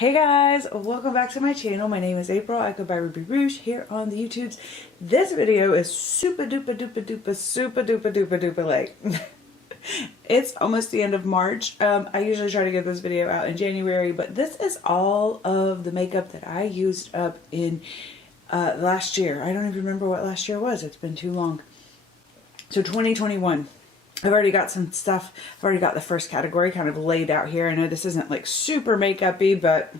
Hey guys, welcome back to my channel. My name is April. I go by Ruby Rouge here on the YouTubes. This video is super duper late. It's almost the end of March. I usually try to get this video out in January, but this is all of the makeup that I used up in last year. I don't even remember what last year was. It's been too long. So 2021. I've already got some stuff. I've already got the first category kind of laid out here. I know this isn't like super makeup-y, but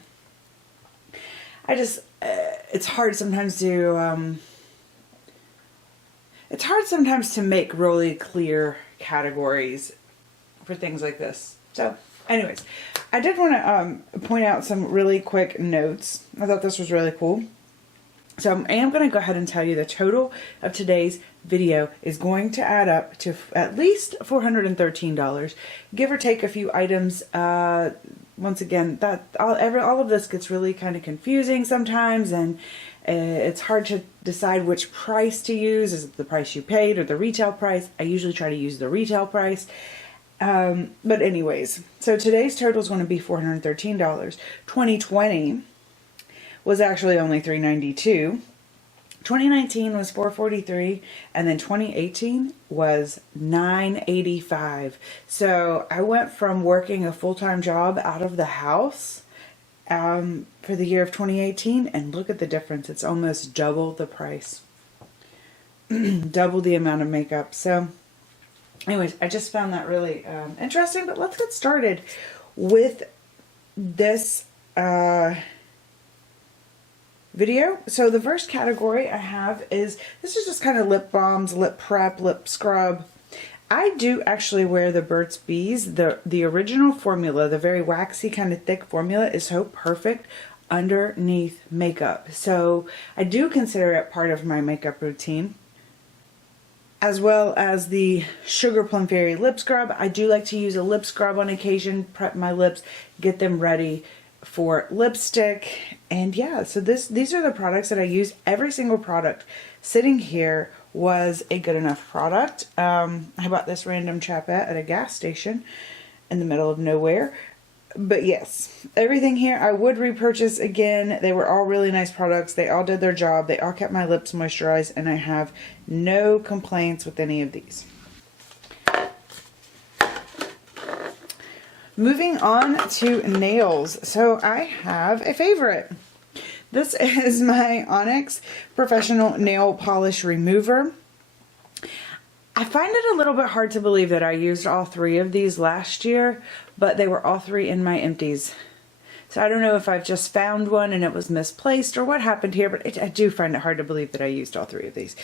I just, it's hard sometimes to make really clear categories for things like this. So anyways, I did want to point out some really quick notes. I thought this was really cool. So I am going to go ahead and tell you the total of today's video is going to add up to at least $413, give or take a few items. Once again, that all of this gets really kind of confusing sometimes, and it's hard to decide which price to use. Is it the price you paid or the retail price? I usually try to use the retail price. But anyways, so today's total is going to be $413. 2020 was actually only $392. 2019 was $443, and then 2018 was $985. So I went from working a full-time job out of the house for the year of 2018, and look at the difference. It's almost double the price, double the amount of makeup. So anyways, I just found that really interesting. But let's get started with this video. So the first category I have is, this is just kind of lip balms, lip prep, lip scrub. I do actually wear the Burt's Bees. The original formula, the very waxy kind of thick formula, is so perfect underneath makeup. So I do consider it part of my makeup routine. As well as the Sugar Plum Fairy lip scrub. I do like to use a lip scrub on occasion, prep my lips, get them ready for lipstick. And yeah, so these are the products that I use. Every single product sitting here was a good enough product. I bought this random chapette at a gas station in the middle of nowhere. But yes, everything here I would repurchase again. They were all really nice products. They all did their job. They all kept my lips moisturized, and I have no complaints with any of these. Moving on to nails. So I have a favorite. This is my Onyx Professional Nail Polish Remover. I find it a little bit hard to believe that I used all three of these last year, but they were all three in my empties. So I don't know if I've just found one and it was misplaced or what happened here, but I do find it hard to believe that I used all three of these.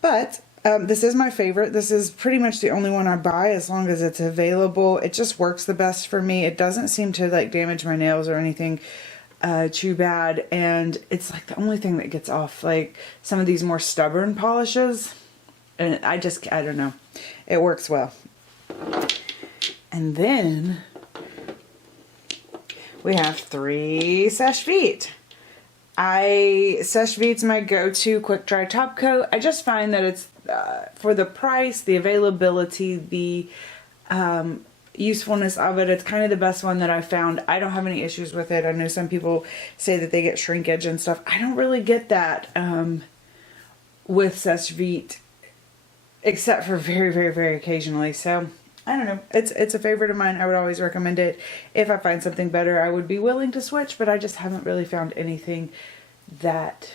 But this is my favorite. This is pretty much the only one I buy as long as it's available. It just works the best for me. It doesn't seem to like damage my nails or anything too bad. And it's like the only thing that gets off like some of these more stubborn polishes. And I don't know. It works well. And then we have 3 Seche Vite. Seche Vite's my go-to quick dry top coat. I just find that it's for the price, the availability, the usefulness of it, it's kind of the best one that I found. I don't have any issues with it. I know some people say that they get shrinkage and stuff. I don't really get that with Seche Vite, except for very occasionally. So I don't know. It's a favorite of mine. I would always recommend it. If I find something better, I would be willing to switch, but I just haven't really found anything that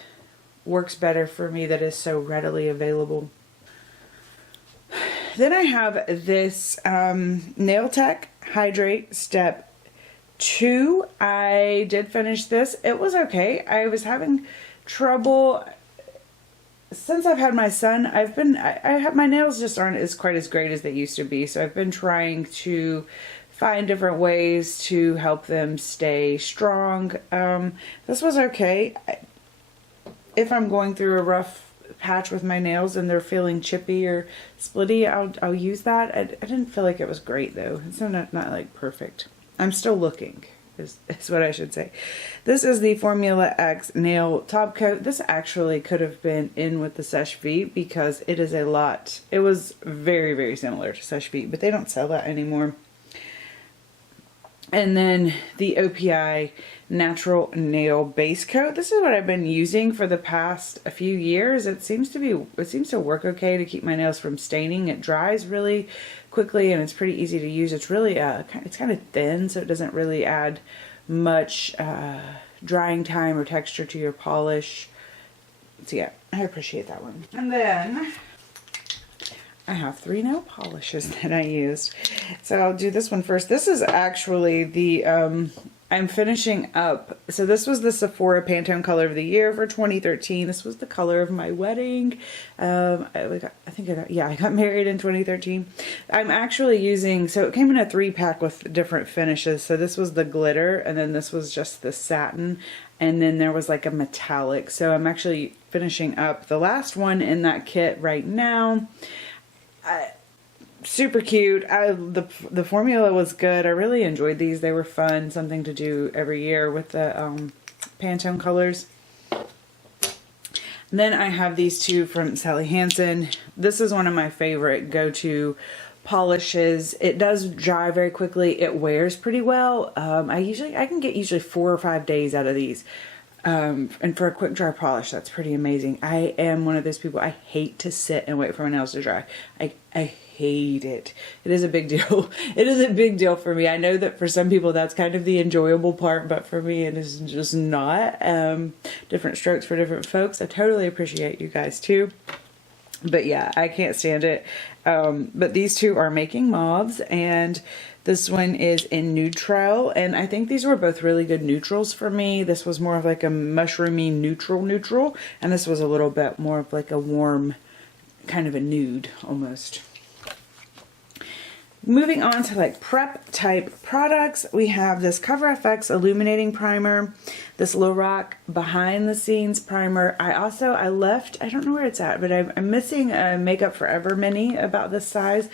works better for me that is so readily available. Then I have this Nail Tech Hydrate Step 2. I did finish this. It was okay. I was having trouble. Since I've had my son, my nails just aren't quite as great as they used to be. So I've been trying to find different ways to help them stay strong. This was okay. If I'm going through a rough patch with my nails and they're feeling chippy or splitty, I'll use that. I didn't feel like it was great though. It's not like perfect. I'm still looking. Is what I should say. This is the Formula X Nail Top Coat. This actually could have been in with the Seche Vite because it is a lot. It was very similar to Seche Vite, but they don't sell that anymore. And then the OPI Natural Nail Base Coat. This is what I've been using for the past a few years. It seems to work okay to keep my nails from staining. It dries really quickly and it's pretty easy to use. It's really it's kind of thin, so it doesn't really add much drying time or texture to your polish. So yeah, I appreciate that one. And then I have 3 nail polishes that I used. So I'll do this one first. This is actually the, I'm finishing up. So this was the Sephora Pantone Color of the Year for 2013. This was the color of my wedding. I got married in 2013. I'm actually using, so it came in a 3-pack with different finishes. So this was the glitter, and then this was just the satin, and then there was like a metallic. So I'm actually finishing up the last one in that kit right now. Super cute. The formula was good. I really enjoyed these. They were fun. Something to do every year with the Pantone colors. And then I have these 2 from Sally Hansen. This is one of my favorite go-to polishes. It does dry very quickly. It wears pretty well. I can get usually 4 or 5 days out of these. And for a quick dry polish, that's pretty amazing. I am one of those people, I hate to sit and wait for my nails to dry. I hate it. It is a big deal. It is a big deal for me. I know that for some people that's kind of the enjoyable part, but for me it is just not. Different strokes for different folks. I totally appreciate you guys too. But yeah, I can't stand it. But these 2 are Making Mauves, and this one is in Neutral, and I think these were both really good neutrals for me. This was more of like a mushroomy neutral, and this was a little bit more of like a warm, kind of a nude almost. Moving on to like prep type products, we have this Cover FX Illuminating Primer, this Lorac Behind the Scenes Primer. I don't know where it's at, but I'm missing a Makeup Forever mini about this size.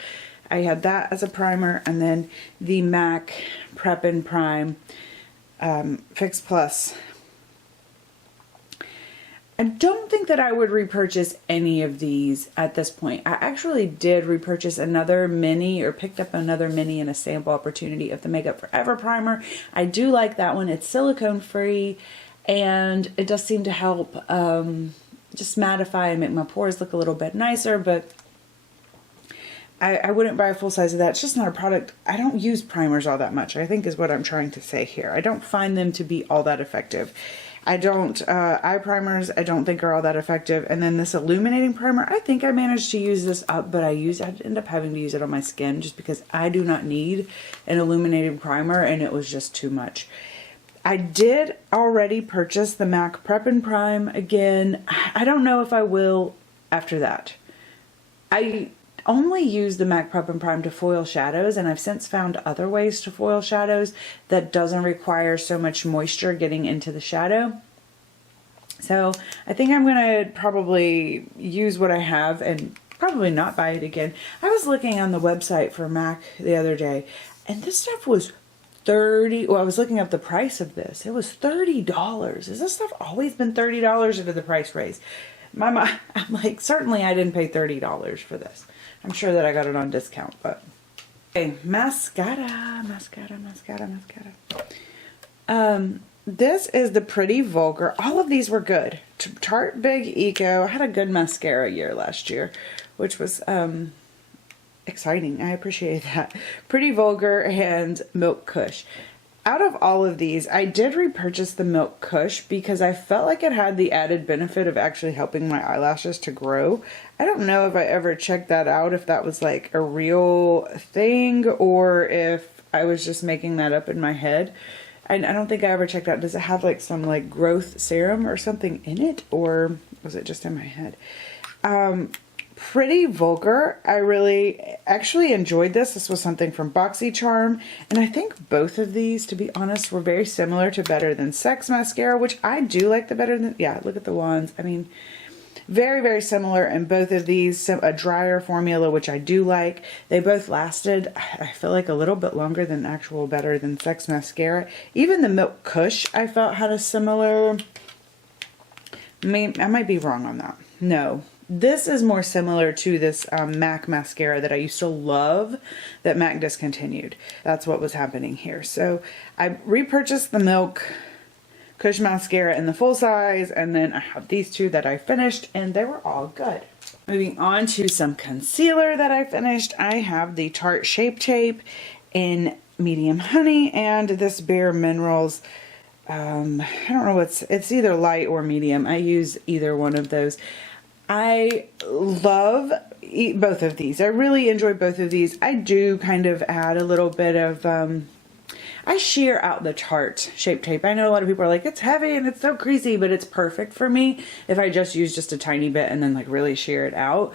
I had that as a primer, and then the MAC Prep and Prime Fix Plus. I don't think that I would repurchase any of these at this point. I actually did repurchase another mini, or picked up another mini in a sample opportunity of the Makeup Forever primer. I do like that one. It's silicone free, and it does seem to help just mattify and make my pores look a little bit nicer, but I wouldn't buy a full size of that. It's just not a product. I don't use primers all that much, I think is what I'm trying to say here. I don't find them to be all that effective. Eye primers I don't think are all that effective. And then this illuminating primer, I think I managed to use this up, but I end up having to use it on my skin just because I do not need an illuminating primer, and it was just too much. I did already purchase the MAC Prep and Prime again. I don't know if I will after that. I only use the MAC Prep and Prime to foil shadows, and I've since found other ways to foil shadows that doesn't require so much moisture getting into the shadow. So I think I'm going to probably use what I have and probably not buy it again. I was looking on the website for MAC the other day, and this stuff was well, I was looking up the price of this. It was $30. Has this stuff always been $30, or did the price raise? I'm like, certainly I didn't pay $30 for this. I'm sure that I got it on discount, but okay, mascara. This is the Pretty Vulgar. All of these were good. Tarte Big Eco. I had a good mascara year last year, which was exciting. I appreciate that. Pretty Vulgar and Milk Kush. Out of all of these, I did repurchase the Milk Kush because I felt like it had the added benefit of actually helping my eyelashes to grow. I don't know if I ever checked that out, if that was like a real thing or if I was just making that up in my head. I don't think I ever checked out. Does it have like some like growth serum or something in it, or was it just in my head? Pretty Vulgar. I really actually enjoyed this. This was something from BoxyCharm, and I think both of these, to be honest, were very similar to Better Than Sex mascara, which I do like the Better Than, yeah, look at the wands. I mean, very, very similar in both of these. A drier formula, which I do like. They both lasted, I feel like, a little bit longer than actual Better Than Sex mascara. Even the Milk Kush, I felt, had a similar, I might be wrong on that. No. This is more similar to this MAC mascara that I used to love that MAC discontinued. That's what was happening here. So I repurchased the Milk Kush mascara in the full size, and then I have these two that I finished, and they were all good. Moving on to some concealer that I finished. I have the Tarte Shape Tape in medium honey and this Bare Minerals. I don't know it's either light or medium. I use either one of those. I love both of these. I really enjoy both of these. I do kind of add a little bit of, I shear out the Tarte Shape Tape. I know a lot of people are like, it's heavy and it's so greasy, but it's perfect for me if I just use just a tiny bit and then like really shear it out.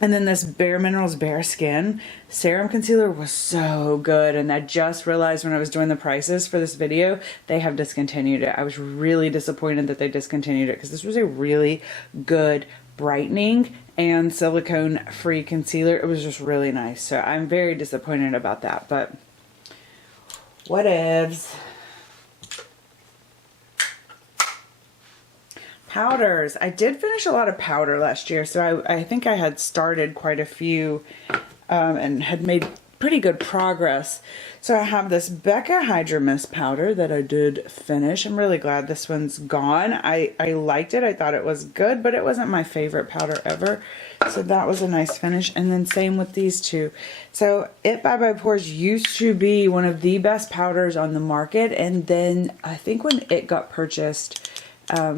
And then this Bare Minerals Bare Skin Serum Concealer was so good. And I just realized when I was doing the prices for this video, they have discontinued it. I was really disappointed that they discontinued it because this was a really good brightening and silicone free concealer. It was just really nice. So I'm very disappointed about that, but whatevs. Powders. I did finish a lot of powder last year, so I think I had started quite a few and had made pretty good progress. So I have this Becca Hydra Mist powder that I did finish. I'm really glad this one's gone. I liked it. I thought it was good, but it wasn't my favorite powder ever. So that was a nice finish. And then same with these two. So It by Pores used to be one of the best powders on the market. And then I think when it got purchased,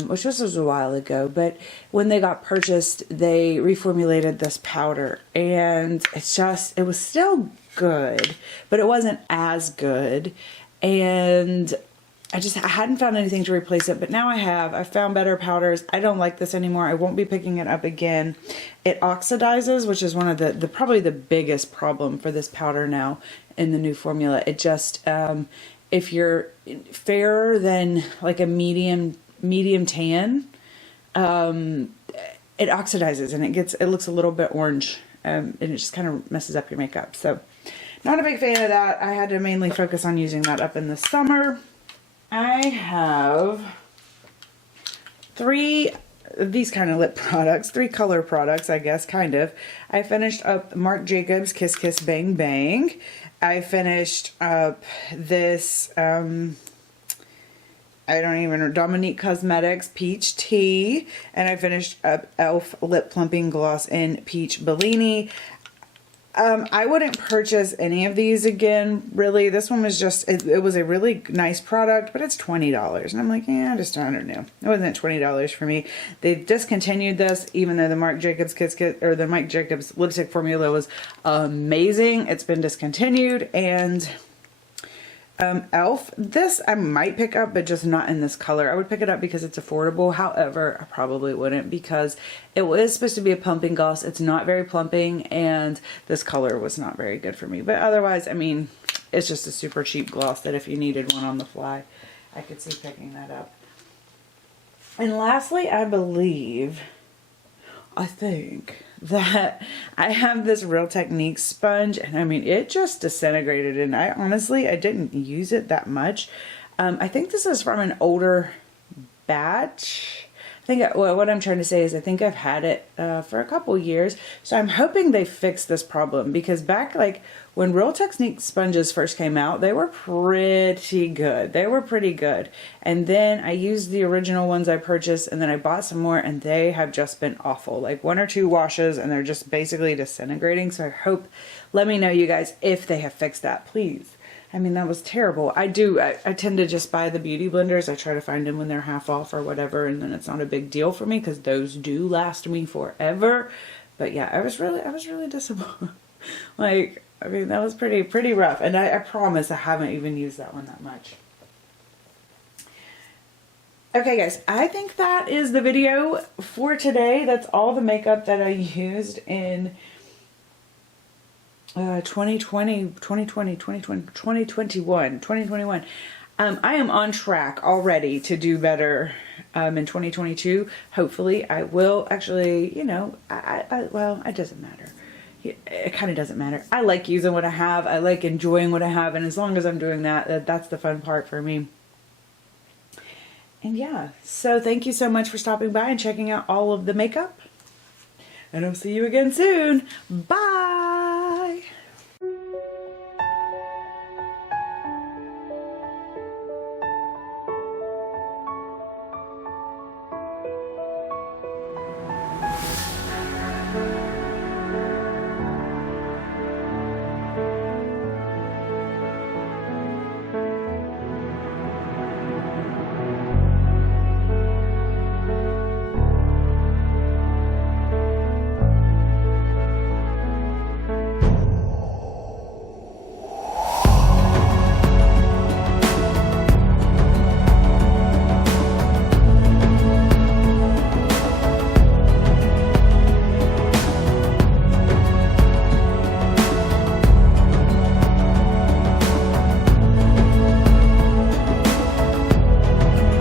which was a while ago, but when they got purchased, they reformulated this powder, and it was still good, but it wasn't as good, and I hadn't found anything to replace it, but now I've found better powders. I don't like this anymore. I won't be picking it up again. It oxidizes, which is one of the probably the biggest problem for this powder now in the new formula. It just, if you're fairer than like a medium tan, it oxidizes and it looks a little bit orange, and it just kind of messes up your makeup. So not a big fan of that. I had to mainly focus on using that up in the summer. I have three of these kind of lip products, three color products, I guess, kind of. I finished up Marc Jacobs Kiss Kiss Bang Bang. I finished up this, I don't even know, Dominique Cosmetics Peach Tea, and I finished up e.l.f. Lip Plumping Gloss in Peach Bellini. I wouldn't purchase any of these again, really. This one was just, it was a really nice product, but it's $20. And I'm like, yeah, I just don't know. It wasn't $20 for me. They discontinued this, even though the Marc Jacobs the Marc Jacobs lipstick formula was amazing. It's been discontinued, and e.l.f. This I might pick up, but just not in this color. I would pick it up because it's affordable. However, I probably wouldn't because it was supposed to be a plumping gloss. It's not very plumping, and this color was not very good for me. But otherwise, I mean, it's just a super cheap gloss that if you needed one on the fly, I could see picking that up. And lastly, I think that I have this Real Techniques sponge, and I mean, it just disintegrated, and I didn't use it that much. I think this is from an older batch. What I'm trying to say is I think I've had it for a couple years, so I'm hoping they fixed this problem, because back like when Real Techniques sponges first came out, they were pretty good. They were pretty good. And then I used the original ones I purchased, and then I bought some more, and they have just been awful. Like 1 or 2 washes, and they're just basically disintegrating. So I hope, let me know, you guys, if they have fixed that, please. I mean, that was terrible. I tend to just buy the beauty blenders. I try to find them when they're half off or whatever, and then it's not a big deal for me because those do last me forever. But yeah, I was really disappointed. Like, I mean, that was pretty rough. And I promise I haven't even used that one that much. Okay, guys, I think that is the video for today. That's all the makeup that I used in 2021. I am on track already to do better in 2022. Hopefully I will actually, you know, well, it doesn't matter. It kind of doesn't matter. I like using what I have. I like enjoying what I have. And as long as I'm doing that, that's the fun part for me. And yeah, so thank you so much for stopping by and checking out all of the makeup. And I'll see you again soon. Bye!